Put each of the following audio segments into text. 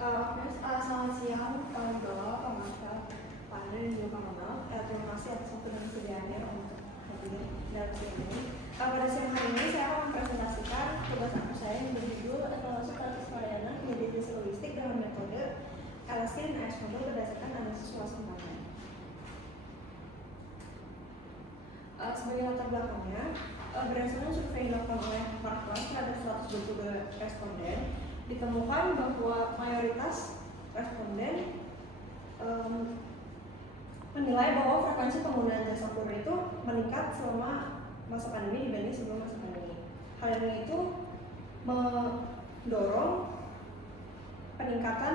Selamat siang, Doa, Pak Marta, Pak Andre, dan juga Pak Mamal. Terima kasih atas waktu dan kesediaannya untuk hadir dalam siang ini. Pada siang hari ini saya akan mempresentasikan tugas aku saya yang berjudul Evaluasi Kualitas Pelayanan Mediasi Logistik dengan metode LSK dan AS Model berdasarkan analisis wawasan pelanggan. Sebagai latar belakangnya, berdasarkan survei yang dilakukan oleh Marketplace terhadap 122 responden, ditemukan bahwa mayoritas responden menilai bahwa frekuensi penggunaan jasa kurir itu meningkat selama masa pandemi dibanding sebelum masa pandemi. Hal ini itu mendorong peningkatan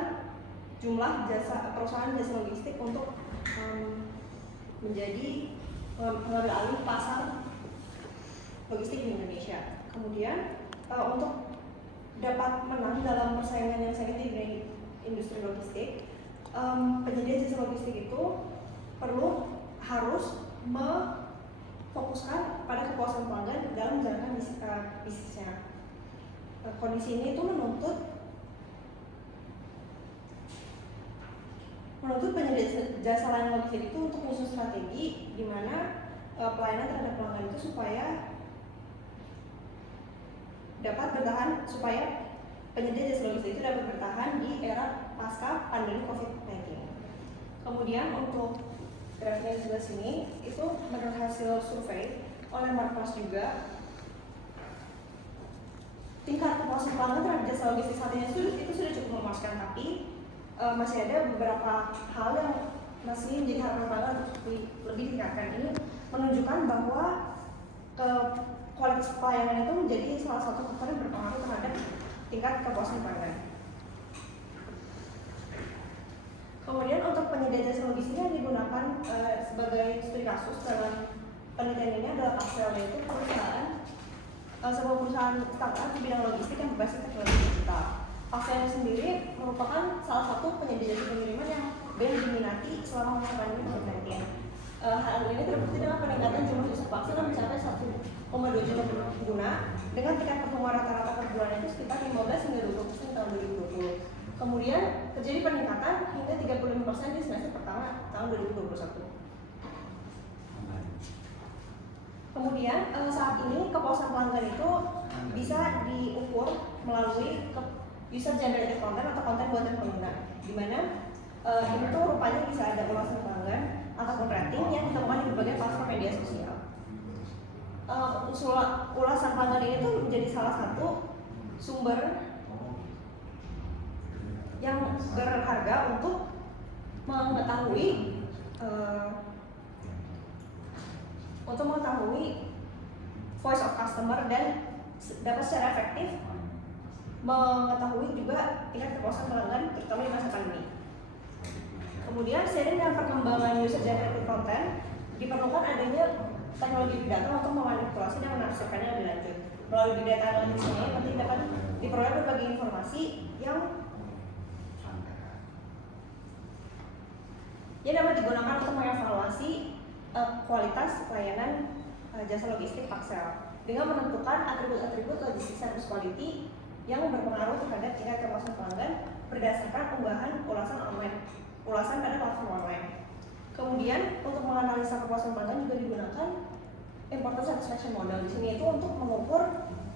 jumlah perusahaan jasa logistik untuk mengambil alih pasar logistik di Indonesia. Kemudian untuk dapat menang dalam persaingan yang sangat tinggi di industri logistik, penyedia jasa logistik itu harus memfokuskan pada kepuasan pelanggan dalam menjalankan bisnisnya. Kondisi ini itu menuntut penyedia jasa layanan logistik itu untuk menyusun strategi di mana pelayanan terhadap pelanggan itu supaya dapat bertahan, supaya penyedia jasa logistik itu dapat bertahan di era pasca pandemi COVID-19. Kemudian untuk grafiknya di sebelah sini itu menurut hasil survei oleh Marketplace juga, tingkat kepuasan pelanggan terhadap jasa logistik saat ini itu sudah cukup memuaskan, tapi masih ada beberapa hal yang masih menjadi harapan pelanggan untuk lebih ditingkatkan. Ini menunjukkan bahwa kualitas pelayanan itu menjadi salah satu faktor yang berpengaruh terhadap tingkat kepuasan pelanggan. Kemudian untuk penyedia jasa logistik yang digunakan sebagai studi kasus dalam penelitian ini adalah Paxel, yaitu sebuah perusahaan startup di bidang logistik yang berbasis teknologi digital. Paxel sendiri merupakan salah satu penyedia jasa pengiriman yang banyak diminati selama masa pandemi COVID-19. Hal ini terbukti dengan peningkatan jumlah user Paxel yang mencapai 1,2 juta pengguna dengan tingkat pertumbuhan rata-rata per bulan itu sekitar 15 hingga 20% tahun 2020. Kemudian terjadi peningkatan hingga 35% di semester pertama tahun 2021. Kemudian saat ini kepuasan pelanggan itu bisa diukur melalui user generated content atau konten buatan pengguna, di mana ini tuh rupanya bisa ada ulasan pelanggan ataupun rating yang ditemukan di berbagai platform media sosial. Ulasan pelanggan ini tuh menjadi salah satu sumber yang berharga untuk mengetahui voice of customer dan dapat secara efektif mengetahui juga tingkat kepuasan pelanggan terutama di masa pandemi. Kemudian seiring dengan perkembangan user generated content, diperlukan adanya teknologi big data untuk memanipulasi dan menafsirkannya lebih lanjut. Melalui big data analisis ini nanti dapat diperoleh berbagai informasi yang dapat digunakan untuk mengevaluasi kualitas layanan jasa logistik Paxel dengan menentukan atribut-atribut logistik service quality yang berpengaruh terhadap tingkat kepuasan pelanggan berdasarkan unggahan ulasan pada platform online. Kemudian untuk menganalisa kepuasan pelanggan juga digunakan importance satisfaction model. Di sini itu untuk mengukur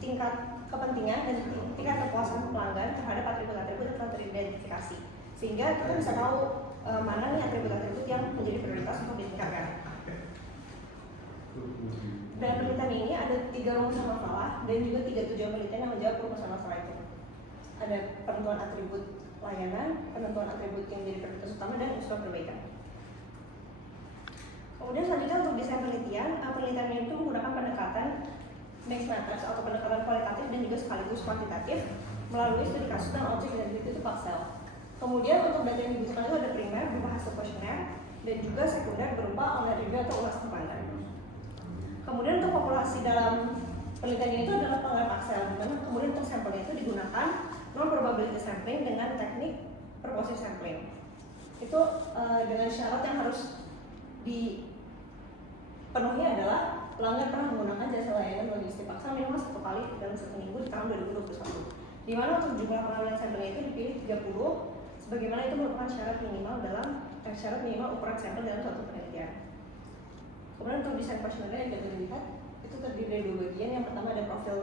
tingkat kepentingan dan tingkat kepuasan pelanggan terhadap atribut-atribut yang telah teridentifikasi, sehingga kita bisa tahu mana nih atribut-atribut yang menjadi prioritas untuk ditingkatkan. Dalam penelitian ini ada 3 rumusan masalah dan juga 3 tujuan penelitian yang menjawab rumusan masalah itu. Ada penentuan atribut layanan, penentuan atribut yang menjadi prioritas utama, dan usulan perbaikan. Kemudian selanjutnya untuk desain penelitian ini itu menggunakan pendekatan mixed methods atau pendekatan kualitatif dan juga sekaligus kuantitatif melalui studi kasus dan objek identity itu Paxel. Kemudian untuk data yang dibutuhkan itu ada primer berupa hasil kuesioner dan juga sekunder berupa online review atau ulasan pelanggan. Kemudian untuk populasi dalam penelitian ini itu adalah pelanggan Paxel, di mana kemudian untuk sampelnya itu digunakan non-probability sampling dengan teknik purposive sampling. Itu dengan syarat yang harus dipenuhi adalah pelanggan pernah menggunakan jasa layanan logistik Paxel minimal 1 kali dalam 1 minggu di tahun 2021. Di mana untuk jumlah pengambilan sampelnya itu dipilih 30 bagaimana itu merupakan syarat minimal ukuran sampel dalam suatu penelitian. Kemudian untuk desain kuesioner yang dapat dilihat itu terdiri dari dua bagian. Yang pertama ada profil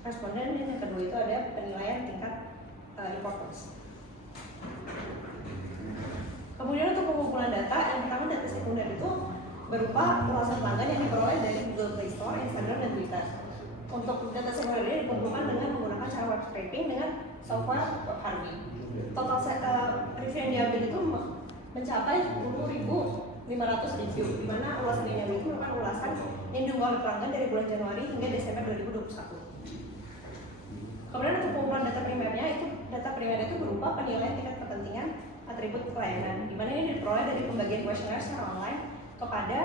responden dan yang kedua itu ada penilaian tingkat importance. Kemudian untuk pengumpulan data, yang pertama data sekunder itu berupa ulasan pelanggan yang diperoleh dari Google Play Store, Instagram, dan Twitter. Untuk data sekunder ini dikumpulkan dengan menggunakan cara web scraping dengan software Harvey. Total review yang diambil itu mencapai 10.500 review, di mana ulasan yang diambil itu merupakan ulasan yang diunggah oleh pelanggan dari bulan Januari hingga Desember 2021. Kemudian untuk pengumpulan data primernya itu berupa penilaian tingkat kepentingan atribut pelayanan, di mana ini diperoleh dari pembagian kuesioner secara online kepada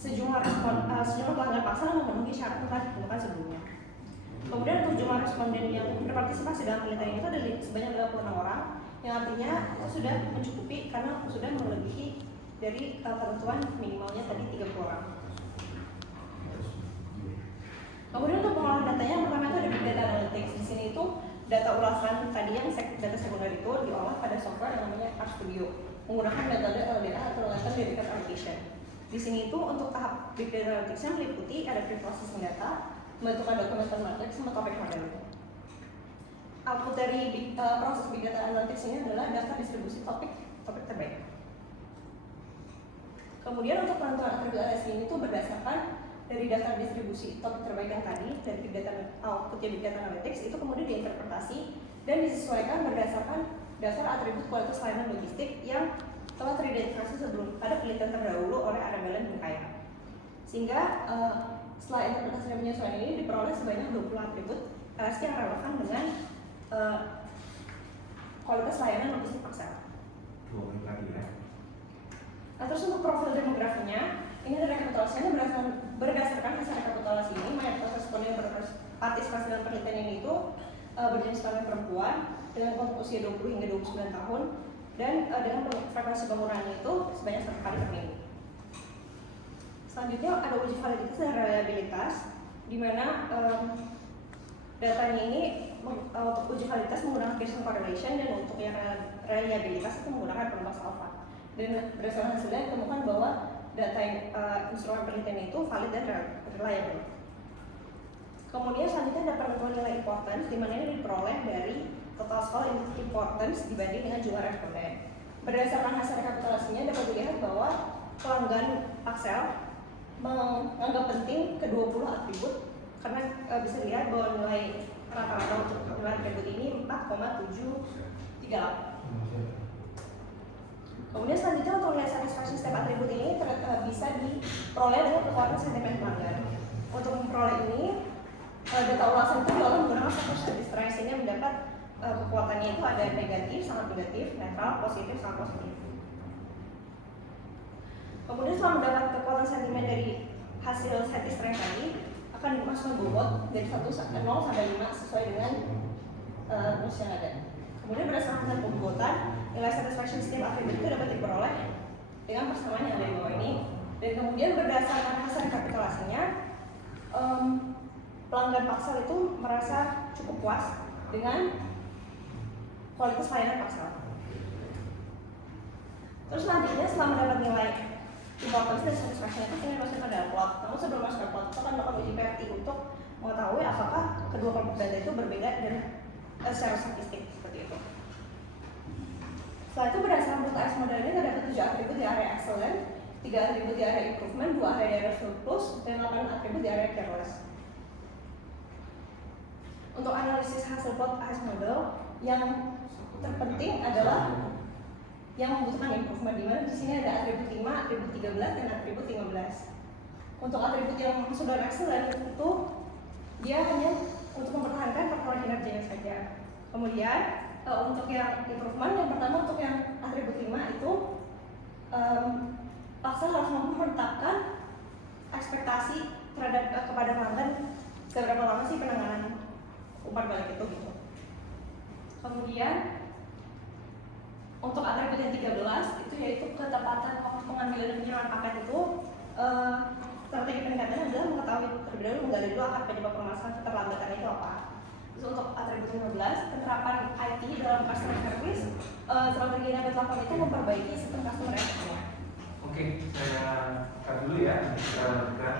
sejumlah pelanggan pasar yang memenuhi syarat yang telah ditentukan sebelumnya. Kemudian untuk jumlah responden yang berpartisipasi dalam penelitian itu ada sebanyak 26 orang, yang artinya itu sudah mencukupi karena sudah melebihi dari ketentuan minimalnya tadi 30 orang. Kemudian untuk pengolahan datanya, yang pertama itu ada big data analytics. Di sini itu data ulasan tadi yang data sekunder itu diolah pada software yang namanya RStudio menggunakan metode LDA atau Latent Dedicated Allocation. Di sini itu untuk tahap big data analytics yang meliputi ada pre-processing data, membentukkan dokumen matrix sama topik modeling. Output dari proses big data analytics ini adalah daftar distribusi topik terbaik. Kemudian untuk penentuan atribut ASI ini itu berdasarkan dari daftar distribusi topik terbaik yang tadi dari big data outputnya big data analytics itu kemudian diinterpretasi dan disesuaikan berdasarkan dasar atribut kualitas layanan logistik yang telah teridentifikasi sebelum pada penelitian terdahulu oleh Adam Belen dan Kaya. Sehingga setelah interpretasi dan penyesuaian ini diperoleh sebanyak 20 atribut ASI yang relevan dengan kualitas layanan logistik pasar. Nah, terus untuk profil demografinya, ini ada rekapitulasinya berdasarkan hasil rekapitulasi ini, mayoritas responden yang berpartisipasi dalam penelitian ini itu berjenis kelamin perempuan dengan kelompok usia 20 hingga 29 tahun dan dengan frekuensi penggunaannya itu sebanyak 1 kali per minggu. Selanjutnya ada uji validitas dan reliabilitas, di mana datanya ini untuk uji validitas menggunakan Pearson correlation dan untuk yang reliabilitas itu menggunakan perubahan alpha. Dan berdasarkan hasilnya ditemukan bahwa data instrumen penelitian itu valid dan reliable. Kemudian selanjutnya ada penentuan nilai importance, di mana ini diperoleh dari total score importance dibanding dengan jumlah responden. Berdasarkan hasil rekapitulasinya dapat dilihat bahwa pelanggan Paxel menganggap penting ke-20 atribut karena bisa dilihat bahwa nilai rata-rata untuk nilai atribut ini 4,738. Kemudian selanjutnya untuk nilai satisfaction setiap atribut ini bisa diperoleh dengan kekuatan sentimen pelanggan. Untuk memperoleh ini, data ulasan itu diolah menggunakan software service trace sehingga mendapat kekuatannya itu ada negatif, sangat negatif, netral, positif, sangat positif. Kemudian setelah mendapat kekuatan sentimen dari hasil service trace tadi, akan dimasukkan bobot dari 0 sampai 5 sesuai dengan rules yang ada. Kemudian berdasarkan hasil pembobotan, nilai satisfaction setiap atribut itu dapat diperoleh dengan persamaan yang ada di bawah ini. Dan kemudian berdasarkan hasil rekapitulasinya, pelanggan Paxel itu merasa cukup puas dengan kualitas layanan Paxel. Terus nantinya setelah mendapat nilai importance dan satisfaction itu kita masuk ke dalam plot. Namun sebelum masuk ke plot, kita akan melakukan uji PRT untuk mengetahui apakah kedua kelompok data itu berbeda dan secara statistik seperti itu. Setelah itu berdasarkan root AS model ini terdapat 7 atribut di area excellent, 3 atribut di area improvement, 2 area di area surplus, dan 8 atribut di area careless. Untuk analisis hasil plot AS model yang terpenting adalah yang membutuhkan improvement, di mana di sini ada atribut 5, atribut 13, dan atribut 15. Untuk atribut yang sudah excellent itu dia hanya untuk mempertahankan performa kinerjanya saja. Kemudian untuk yang improvement, yang pertama untuk yang atribut 5 itu Paxel harus mampu menetapkan ekspektasi terhadap kepada pelanggan seberapa lama sih penanganan umpan balik itu gitu. Kemudian untuk atribut yang 13 itu yaitu ketepatan waktu pengambilan dan penyerahan paket itu strategi peningkatannya adalah mengetahui terlebih dahulu menggali dulu akar penyebab permasalahan keterlambatan itu apa. Terus untuk atribut 15, penerapan IT dalam customer service. Strategi Naga Telepon itu memperbaiki sistem customer experience. Oke, saya cut dulu ya. Kita lanjutkan.